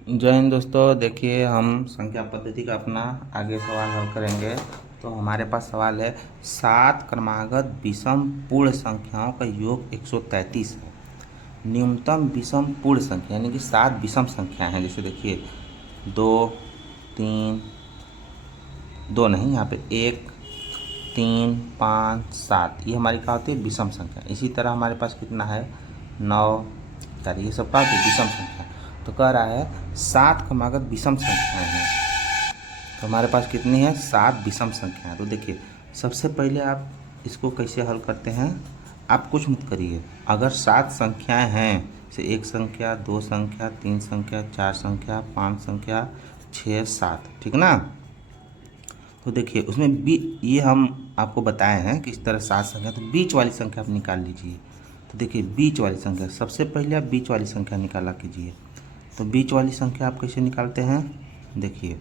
जय हिंद दोस्तों। देखिए, हम संख्या पद्धति का अपना आगे सवाल हल करेंगे। तो हमारे पास सवाल है, 7 क्रमागत विषम पूर्ण संख्याओं का योग 133 है। न्यूनतम विषम पूर्ण संख्या यानी कि 7 विषम संख्याएं हैं। जैसे देखिए 2 3 2 नहीं, यहाँ पे 1 3 5 7, ये हमारी क्या होती है? विषम संख्या। इसी तरह हमारे पास कितना है? 9 4, ये सब क्या होती है? विषम संख्या। तो कह रहा है 7 क्रमागत विषम संख्याएं हैं। तो हमारे पास कितनी है? 7 विषम संख्याएं। तो देखिए, सबसे पहले आप इसको कैसे हल करते हैं। आप कुछ मत करिए। अगर 7 संख्याएं हैं, जैसे 1 संख्या, 2 संख्या, 3 संख्या, 4 संख्या, 5 संख्या, 6 7, ठीक ना। तो देखिए उसमें बी ये हम आपको बताए हैं कि इस तरह 7 संख्या, तो बीच वाली संख्या आप निकाल लीजिए। तो देखिए बीच वाली संख्या, सबसे पहले आप बीच वाली संख्या निकाला कीजिए। तो बीच वाली संख्या आप कैसे निकालते हैं? देखिए,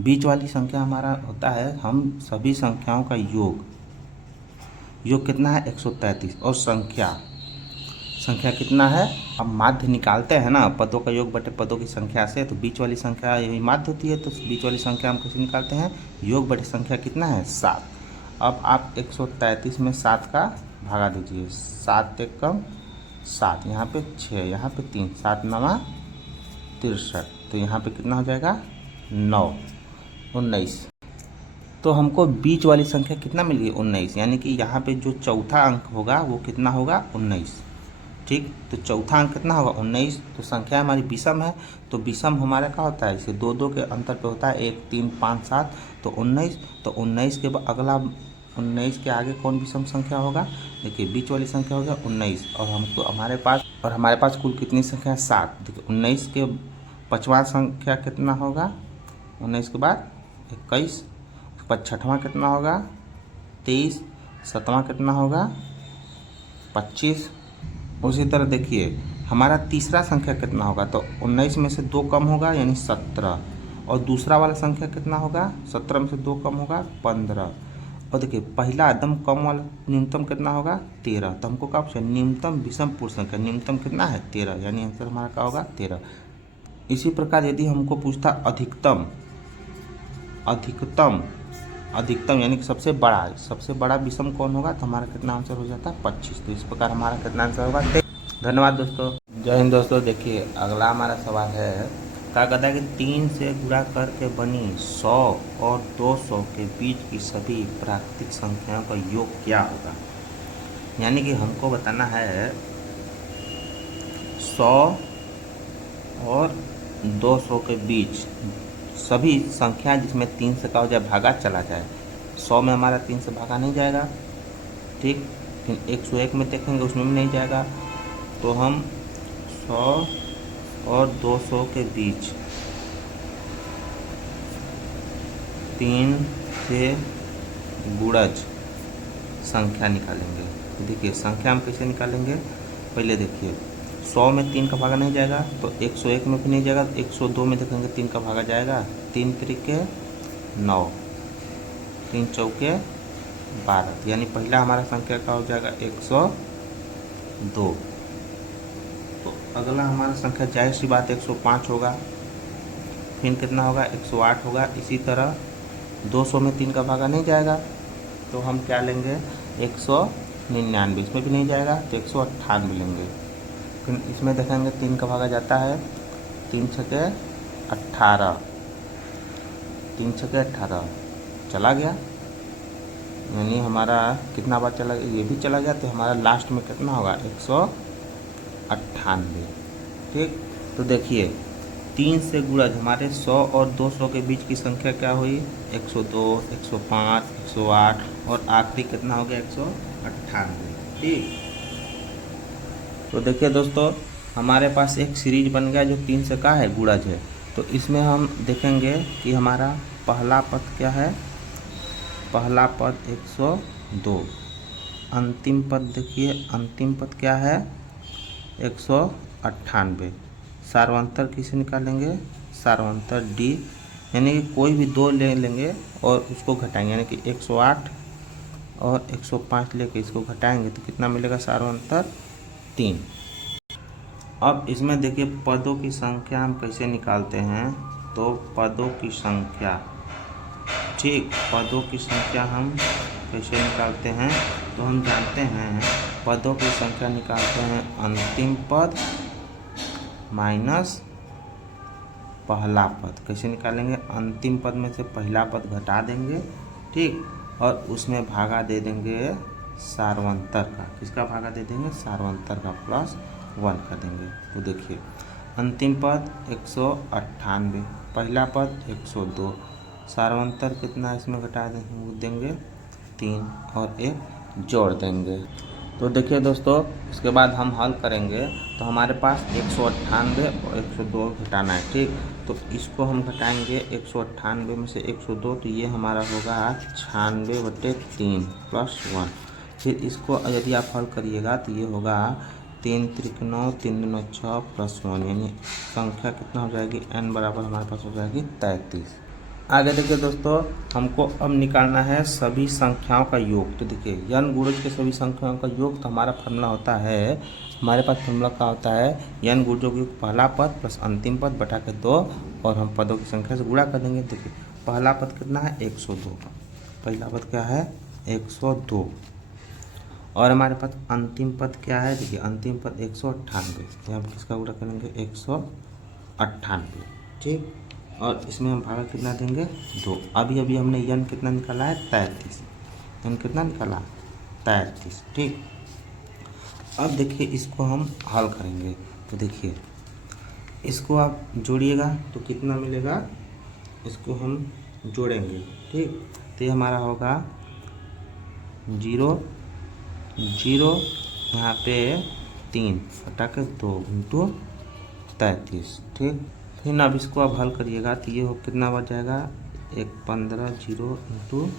बीच वाली संख्या हमारा होता है, हम सभी संख्याओं का योग। योग कितना है? 133। और संख्या संख्या कितना है? अब माध्य निकालते हैं ना, पदों का योग बटे पदों की संख्या से। तो बीच वाली संख्या यही माध्य होती है। तो बीच वाली संख्या हम कैसे निकालते हैं? योग बटे संख्या कितना है? 7। अब आप 133 में 7 का भागा दीजिए। 7 एक कम 7, यहाँ पे 6, यहाँ पे 3, 7 9 63। तो यहाँ पे कितना हो जाएगा? 9 19। तो हमको बीच वाली संख्या कितना मिल गई? 19। यानी कि यहाँ पे जो चौथा अंक होगा वो कितना होगा? 19। ठीक, तो चौथा अंक कितना होगा? 19। तो संख्या हमारी विषम है। तो विषम हमारा क्या होता है? इसे 2 2 के अंतर पे होता है, 1 3 5 7। तो 19। तो 19 के बाद अगला 19 के आगे कौन विषम संख्या होगा? देखिए बीच वाली संख्या हो गया 19। और हमको हमारे पास कुल कितनी संख्या है? 7। देखिए 19 के पाँचवा संख्या कितना होगा? 19 के बाद 21। उसके बाद छठवां कितना होगा? 23। सातवां कितना होगा? 25। उसी तरह देखिए हमारा तीसरा संख्या कितना होगा? तो 19 में से 2 कम होगा यानी 17। और दूसरा वाला संख्या कितना होगा? 17 में से 2 कम होगा 15। और देखिए पहला एकदम कम वाला न्यूनतम कितना होगा? 13। तो हमको क्या पूछा? न्यूनतम विषम पूर्ण संख्या। न्यूनतम कितना है? 13, यानी आंसर हमारा क्या होगा? 13। इसी प्रकार यदि हमको पूछता अधिकतम अधिकतम अधिकतम यानी कि सबसे बड़ा विषम कौन होगा? तो हमारा कितना आंसर हो जाता है? 25। तो इस प्रकार हमारा कितना आंसर होगा? धन्यवाद दोस्तों। जय हिंद दोस्तों। देखिए अगला हमारा सवाल है, कहा गया कि 3 से गुणा करके बनी 100 और 200 के बीच की सभी प्राकृतिक संख्याओं का योग क्या होगा। यानी कि हमको बताना है 100 और 200 के बीच सभी संख्या जिसमें 3 से क्या हो जाए? भागा चला जाए। 100 में हमारा 3 से भागा नहीं जाएगा, ठीक। फिर 101 में देखेंगे, उसमें भी नहीं जाएगा। तो हम 100 और 200 के बीच 3 से गुणज संख्या निकालेंगे। तो देखिए संख्या हम कैसे निकालेंगे? पहले देखिए 100 में 3 का भागा नहीं जाएगा, तो 101 में भी नहीं जाएगा। 102 में देखेंगे 3 का भागा जाएगा। 3 त्रिके 9, 3 चौके 12, यानी पहला हमारा संख्या का हो जाएगा 102। तो अगला हमारा संख्या जाहिर सी बात 105 होगा। फिर कितना होगा? 108 होगा। इसी तरह 200 में 3 का भागा नहीं जाएगा, तो हम क्या लेंगे? 199, इसमें भी नहीं जाएगा तो 198 लेंगे। फिर इसमें देखेंगे 3 का भागा जाता है, 3 छके 18, 3 छके 18 चला गया, यानी हमारा कितना बार चला गया? ये भी चला गया। तो हमारा लास्ट में कितना होगा? 198, ठीक। तो देखिए 3 से गुणज हमारे 100 और 200 के बीच की संख्या क्या हुई? 102, 105, 108 और आखिरी कितना हो गया? 198, ठीक। तो देखिए दोस्तों हमारे पास एक सीरीज बन गया जो 3 से का है? गुणज है। तो इसमें हम देखेंगे कि हमारा पहला पद क्या है? पहला पद 102। अंतिम पद देखिए, अंतिम पद क्या है? 198। सार्वंतर किसे निकालेंगे? सार्वंतर डी, यानी कि कोई भी 2 ले लेंगे और उसको घटाएंगे, यानी कि 108 और 105 लेके इसको घटाएंगे तो कितना मिलेगा? सार्वंतर 3। अब इसमें देखिए पदों की संख्या हम कैसे निकालते हैं, तो पदों की संख्या, ठीक, पदों की संख्या हम कैसे निकालते हैं, तो हम जानते हैं पदों की संख्या निकालते हैं अंतिम पद माइनस पहला पद। कैसे निकालेंगे, अंतिम पद में से पहला पद घटा देंगे, ठीक, और उसमें भागा दे देंगे सार्वंतर का। किसका भागा दे देंगे, सार्वंतर का, +1 कर देंगे। तो देखिए अंतिम पद 198, पहला पद 102, सार्वंतर कितना इसमें घटा देंगे 3 और 1 जोड़ देंगे। तो देखिए दोस्तों, इसके बाद हम हल करेंगे तो हमारे पास 198 और 102 घटाना है, ठीक। तो इसको हम घटाएंगे 198 में से 102, तो ये हमारा होगा 96/3 +1। फिर इसको यदि आप हल करिएगा तो ये होगा 3 त्रिक 9, 3 दूनी 6 +1, यानी संख्या कितना हो जाएगी, n बराबर हमारे पास हो जाएगी 33। आगे देखिए दोस्तों, हमको अब निकालना है सभी संख्याओं का योग। तो देखिए n गुणज के सभी संख्याओं का योग, तो हमारा फॉर्मूला होता है, हमारे पास फॉर्मूला क्या होता है, n गुणजों के योग पहला पद प्लस अंतिम पद बटा के 2, और हम पदों की संख्या से गुणा कर देंगे। देखिए पहला पद कितना है 102, पहला पद क्या है 102, और हमारे पास अंतिम पद क्या है, देखिए अंतिम पद 198, तो हम किसका गुणा करेंगे 198, ठीक, और इसमें हम भागा कितना देंगे 2। अभी हमने n कितना निकाला है 33, n कितना निकाला 33, ठीक। अब देखिए इसको हम हल करेंगे, तो देखिए इसको आप जोड़िएगा तो कितना मिलेगा, इसको हम जोड़ेंगे, ठीक। तो ये हमारा होगा 0 0, यहाँ पे 3 बटा के 2 × 33, ठीक। फिर अब इसको आप हल करिएगा तो ये हो कितना बच जाएगा 15 0 ×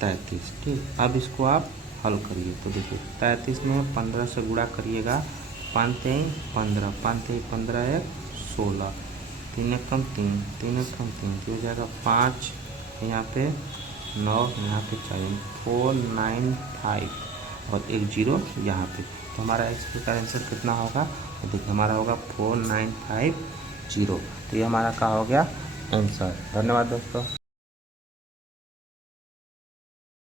33, ठीक। अब इसको आप हल करिए तो देखिए 33 में 15 से गुणा करिएगा, 5 3 15, 5 3 15 1 16, 3 1 3 3 1 3, तो हो जाएगा 5, यहाँ पे 9, यहाँ पे 495 और 1 0 यहाँ पे। तो हमारा इसका आंसर कितना होगा, तो देखिए हमारा होगा 4950। तो ये हमारा क्या हो गया आंसर। धन्यवाद दोस्तों।